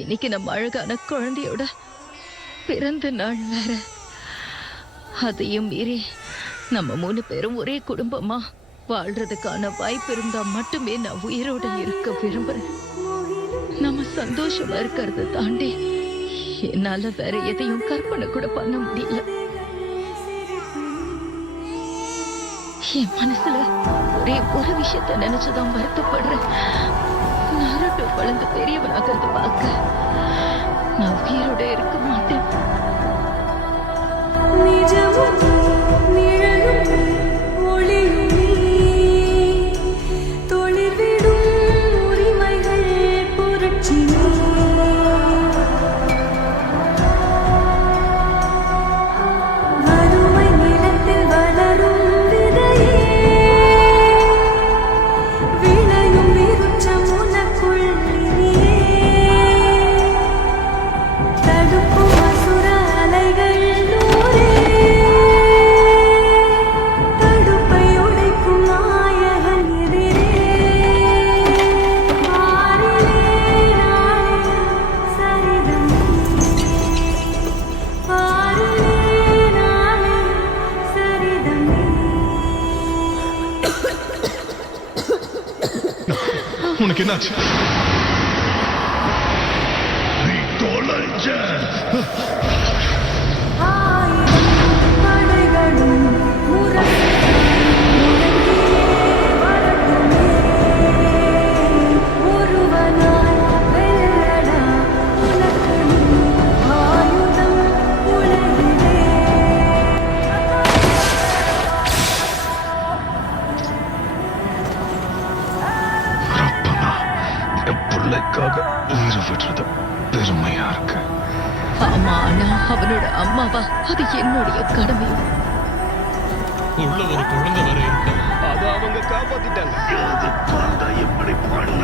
இன்னைக்கு நம்ம அழகான குழந்தையோட பிறந்த நாள் வேற. அதையும் மீறி நம்ம 3 பேரும் ஒரே குடும்பமா வாழ்றதுக்கான வாய்ப்பு இருந்தா மட்டுமே நான் உயிரோட இருக்க விரும்புறேன். நம்ம சந்தோஷமா இருக்கிறத தாண்டி என்னால வேற எதையும் கற்பனை கூட பண்ண முடியல. என் மனசுல ஒரே ஒரு விஷயத்த நினைச்சுதான் வருத்தப்படுறேன். நாருட்டோ வளர்ந்து பெரியவனாகிறத பார்க்க நான் உயிரோட இருக்க மாட்டேன். உனக்கு என்னாச்சு? நீ தொலைஞ்ச. உயிரை விடுறது பெருமையா இருக்கு. ஆமா, ஆனா அவனோட அம்மாவா அது என்னுடைய கடமையும். உள்ள ஒரு குழந்தை வர இருக்கு. அதை அவங்க காப்பாத்திட்டாங்க. எப்படி பண்ண